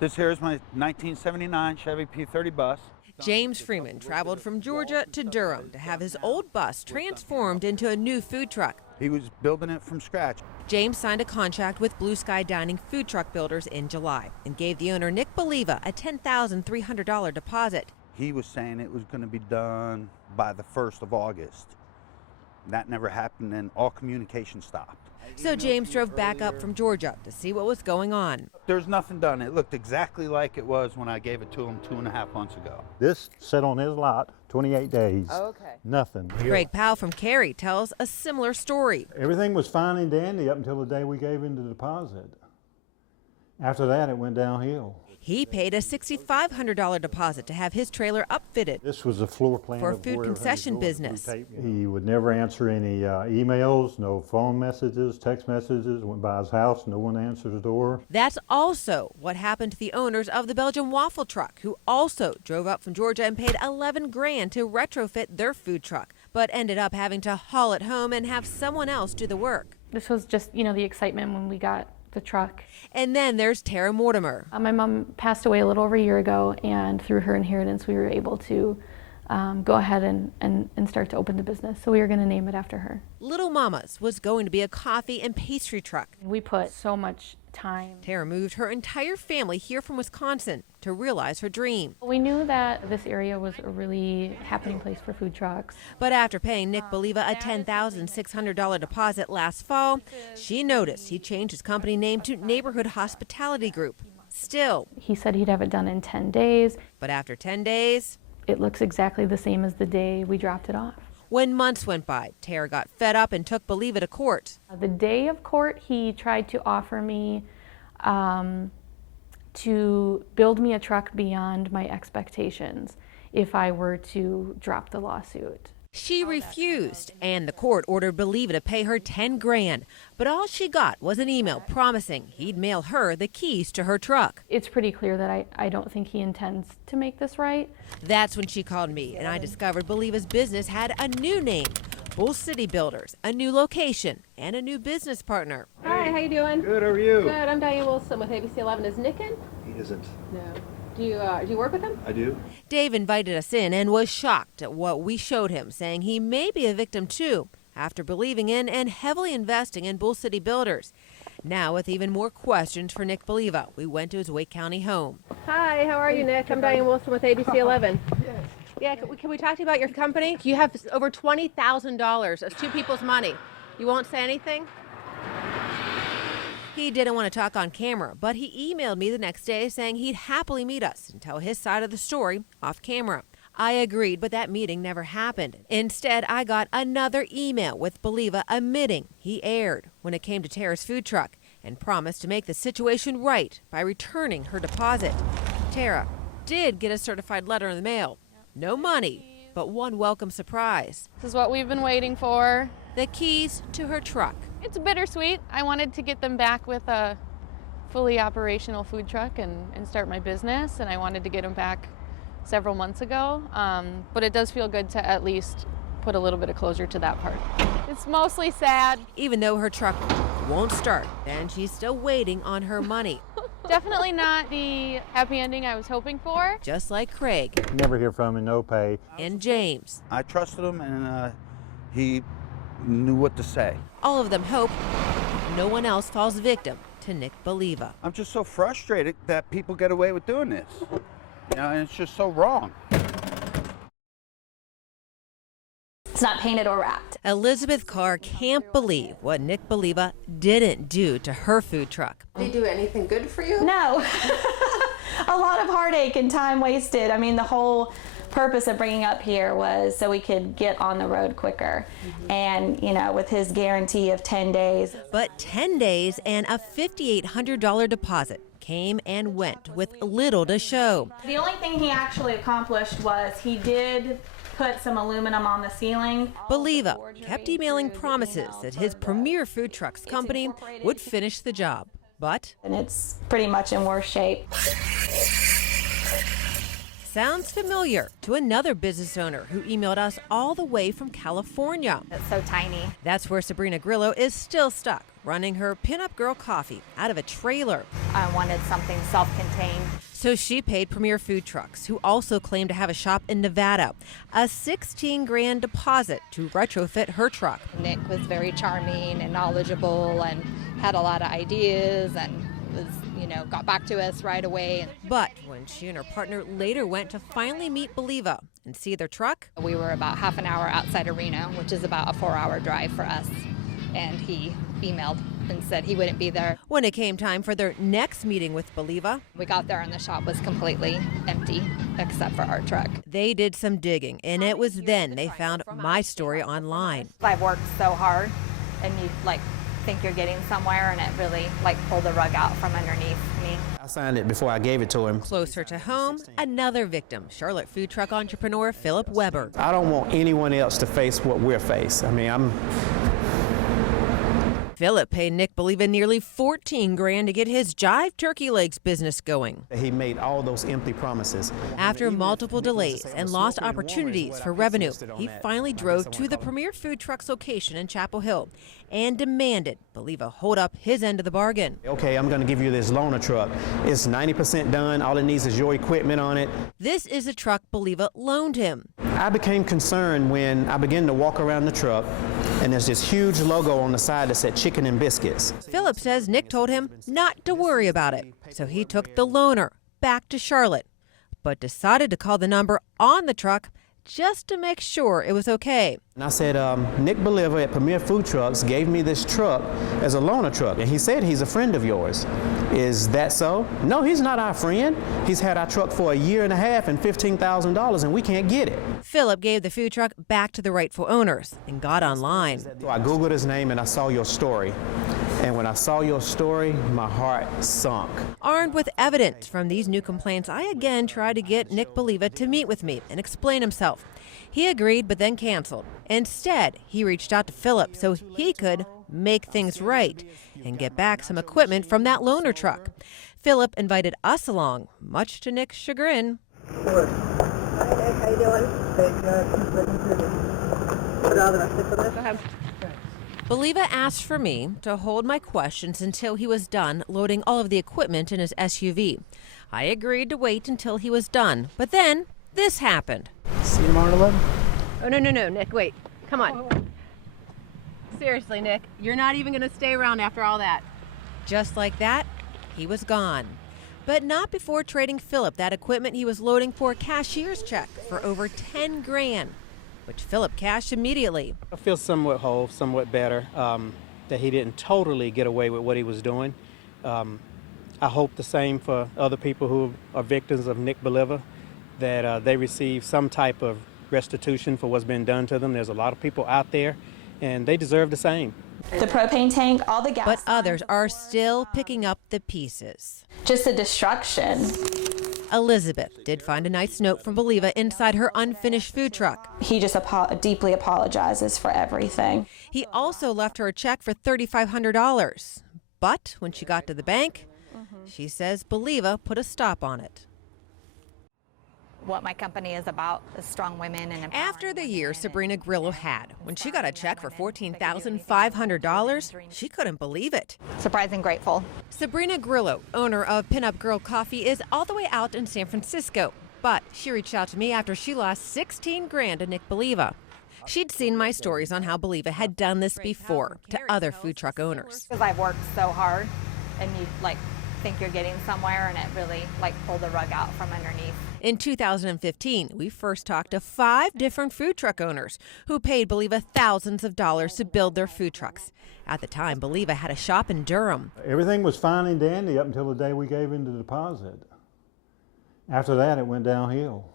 This here is my 1979 Chevy P30 bus. James Freeman traveled from Georgia to Durham to have his old bus transformed into a new food truck. He was building it from scratch. James signed a contract with Blue Sky Dining Food Truck Builders in July and gave the owner, Nic Baliva, a $10,300 deposit. He was saying it was going to be done by the 1st of August. That never happened, and all communication stopped. So James drove back up from Georgia to see what was going on. There's nothing done. It looked exactly like it was when I gave it to him 2.5 months ago. This sat on his lot 28 days. Okay. Nothing. Greg Powell from Cary tells a similar story. Everything was fine and dandy up until the day we gave him the deposit. After that, it went downhill. He paid a $6,500 deposit to have his trailer upfitted. This was a floor plan for a of food where concession everything business. was. He would never answer any emails, no phone messages, text messages. Went by his house, no one answered the door. That's also what happened to the owners of the Belgian waffle truck, who also drove up from Georgia and paid $11 grand to retrofit their food truck, but ended up having to haul it home and have someone else do the work. This was just, the excitement when we got the truck. And then there's Tara Mortimer. My mom passed away a little over a year ago, and through her inheritance we were able to go ahead and start to open the business. So we were going to name it after her. Little Mama's was going to be a coffee and pastry truck. We put so much time. Tara moved her entire family here from Wisconsin to realize her dream. We knew that this area was a really happening place for food trucks. But after paying Nic Baliva a $10,600 deposit last fall, she noticed he changed his company name to Neighborhood Hospitality Group. Still, he said he'd have it done in 10 days. But after 10 days, it looks exactly the same as the day we dropped it off. When months went by, Tara got fed up and took Baliva to court. The day of court, he tried to offer me to build me a truck beyond my expectations if I were to drop the lawsuit. She refused, and the court ordered Baliva to pay her 10 grand. But all she got was an email promising he'd mail her the keys to her truck. It's pretty clear that I don't think he intends to make this right. That's when she called me, and I discovered Baliva's business had a new name, Bull City Builders, a new location, and a new business partner. Hi, how you doing? Good, how are you? Good, I'm Diane Wilson with ABC 11. Is Nick in? He isn't. No. Do you work with him? I do. Dave invited us in and was shocked at what we showed him, saying he may be a victim too, after believing in and heavily investing in Bull City Builders. Now, with even more questions for Nic Baliva, we went to his Wake County home. Hi, how are you, Nick? I'm Diane Wilson with ABC 11. Yes. Yeah, can we talk to you about your company? You have over $20,000. That's two people's money. You won't say anything? He didn't want to talk on camera, but he emailed me the next day saying he'd happily meet us and tell his side of the story off camera. I agreed, but that meeting never happened. Instead, I got another email with Baliva admitting he erred when it came to Tara's food truck and promised to make the situation right by returning her deposit. Tara did get a certified letter in the mail. No money, but one welcome surprise. This is what we've been waiting for. The keys to her truck. It's bittersweet. I wanted to get them back with a fully operational food truck and start my business, and I wanted to get them back several months ago, but it does feel good to at least put a little bit of closure to that part. It's mostly sad. Even though her truck won't start, and she's still waiting on her money. Definitely not the happy ending I was hoping for. Just like Craig. Never hear from him, no pay. And James. I trusted him, and he knew what to say. All of them hope no one else falls victim to Nic Baliva. I'm just so frustrated that people get away with doing this. And it's just so wrong. It's not painted or wrapped. Elizabeth Carr can't believe what Nic Baliva didn't do to her food truck. Did he do anything good for you? No. A lot of heartache and time wasted. I mean, the whole purpose of bringing up here was so we could get on the road quicker. And, with his guarantee of 10 days. But 10 days and a $5,800 deposit came and went with little to show. The only thing he actually accomplished was he did put some aluminum on the ceiling. Baliva kept emailing promises that his premier food trucks company would finish the job. But And it's pretty much in worse shape. sounds familiar to another business owner who emailed us all the way from California. It's so tiny. That's where Sabrina Grillo is still stuck, running her Pinup Girl Coffee out of a trailer. I wanted something self-contained. So she paid Premier Food Trucks, who also claimed to have a shop in Nevada, a 16 grand deposit to retrofit her truck. Nic was very charming and knowledgeable and had a lot of ideas and was, got back to us right away. But when she and her partner later went to finally meet Baliva and see their truck, We were about half an hour outside of Reno, which is about a 4-hour drive for us. And he emailed and said he wouldn't be there. when it came time for their next meeting with Baliva, We got there and the shop was completely empty except for our truck. they did some digging, and it was then they found my story online. I've worked so hard, and you think you're getting somewhere, and it really pulled the rug out from underneath me. I signed it before I gave it to him. Closer to home, another victim, Charlotte food truck entrepreneur Philip Weber. I don't want anyone else to face what we're facing. Philip paid Nic Baliva nearly 14 grand to get his Jive Turkey Legs business going. He made all those empty promises. After multiple delays and lost opportunities for revenue, he finally drove to the Premier Food Trucks location in Chapel Hill and demanded Baliva hold up his end of the bargain. Okay, I'm going to give you this loaner truck. It's 90% done. All it needs is your equipment on it. This is the truck Baliva loaned him. I became concerned when I began to walk around the truck and there's this huge logo on the side that said chicken and biscuits. Philip says Nic told him not to worry about it, so he took the loaner back to Charlotte, but decided to call the number on the truck just to make sure it was okay. And I said, Nic Baliva at Premier Food Trucks gave me this truck as a loaner truck, and he said he's a friend of yours. Is that so? No, he's not our friend. He's had our truck for a year and a half and $15,000, and we can't get it. Philip gave the food truck back to the rightful owners and got online. So I Googled his name and I saw your story. And when I saw your story, my heart sunk. Armed with evidence from these new complaints, I again tried to get Nic Baliva to meet with me and explain himself. He agreed, but then canceled. Instead, he reached out to Philip so he could make things right and get back some equipment from that loaner truck. Philip invited us along, much to Nic's chagrin. Hi, Nic. How you doing? Hey, good. Put all the rest of this. Go ahead. Baliva asked for me to hold my questions until he was done loading all of the equipment in his SUV. I agreed to wait until he was done, but then this happened. See you tomorrow at 11? Oh, no, Nic, wait. Come on. Seriously, Nic, you're not even going to stay around after all that. Just like that, he was gone. But not before trading Philip that equipment he was loading for a cashier's check for over 10 grand, which Philip cashed immediately. I feel somewhat whole, somewhat better, that he didn't totally get away with what he was doing. I hope the same for other people who are victims of Nic Baliva, that they receive some type of restitution for what's been done to them. There's a lot of people out there, and they deserve the same. The propane tank, all the gas. But others are still picking up the pieces. Just the destruction. Elizabeth did find a nice note from Baliva inside her unfinished food truck. He just deeply apologizes for everything. He also left her a check for $3,500. But when she got to the bank, she says Baliva put a stop on it. What my company is about is strong women and empowering After the year women Sabrina Grillo had, when she got a check for $14,500, she couldn't believe it. surprising grateful. Sabrina Grillo, owner of Pinup Girl Coffee, is all the way out in San Francisco. But she reached out to me after she lost 16 grand to Nic Baliva. She'd seen my stories on how Baliva had done this before to other food truck owners. Because I've worked so hard, and you think you're getting somewhere, and it really pulled the rug out from underneath. In 2015, we first talked to 5 different food truck owners who paid Baliva thousands of dollars to build their food trucks. At the time, Baliva had a shop in Durham. Everything was fine and dandy up until the day we gave him the deposit. After that, it went downhill.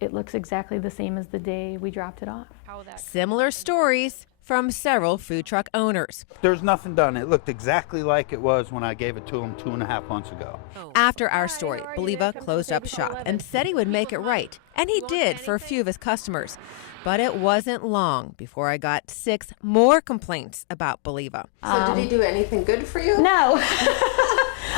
It looks exactly the same as the day we dropped it off. Similar stories from several food truck owners. There's nothing done. It looked exactly like it was when I gave it to him 2.5 months ago. After our story, Baliva closed up shop and said he would make it right. And he did for a few of his customers. But it wasn't long before I got 6 more complaints about Baliva. So did he do anything good for you? No.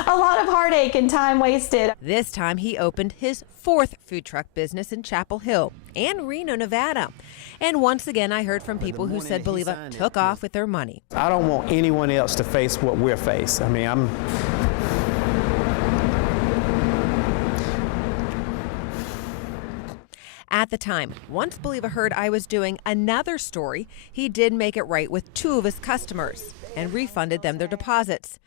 a lot of heartache and time wasted. This time he opened his 4th food truck business in Chapel Hill and Reno, Nevada. And once again, I heard from people who said Baliva took off with their money. I don't want anyone else to face what we're facing. I mean, At the time, once Baliva heard I was doing another story, he did make it right with 2 of his customers and refunded them their deposits.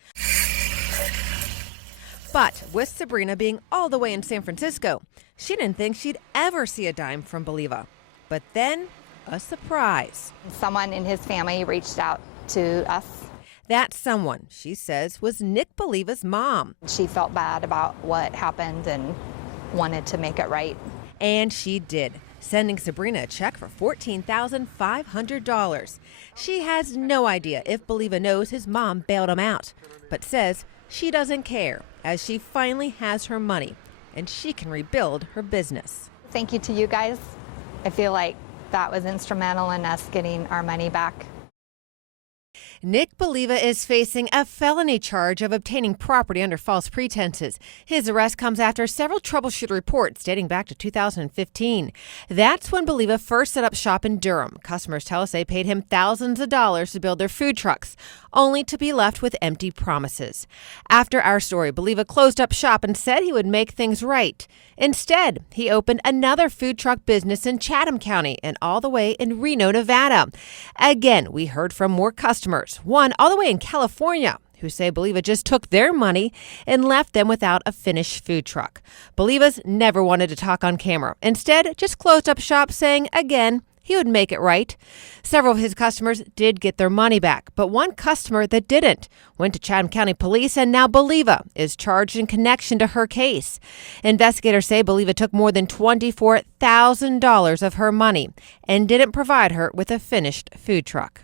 But with Sabrina being all the way in San Francisco, she didn't think she'd ever see a dime from Baliva. But then, a surprise. Someone in his family reached out to us. That someone, she says, was Nic Baliva's mom. She felt bad about what happened and wanted to make it right. And she did, sending Sabrina a check for $14,500. She has no idea if Baliva knows his mom bailed him out, but says she doesn't care, as she finally has her money and she can rebuild her business. Thank you to you guys. I feel like that was instrumental in us getting our money back. Nic Baliva is facing a felony charge of obtaining property under false pretenses. His arrest comes after several troubleshoot reports dating back to 2015. That's when Baliva first set up shop in Durham. Customers tell us they paid him thousands of dollars to build their food trucks, only to be left with empty promises. After our story, Baliva closed up shop and said he would make things right. Instead, he opened another food truck business in Chatham County and all the way in Reno, Nevada. Again, we heard from more customers, one all the way in California, who say Baliva just took their money and left them without a finished food truck. Baliva's never wanted to talk on camera. Instead, just closed up shop saying, again, he would make it right. Several of his customers did get their money back, but one customer that didn't went to Chatham County Police, and now Baliva is charged in connection to her case. Investigators say Baliva took more than $24,000 of her money and didn't provide her with a finished food truck.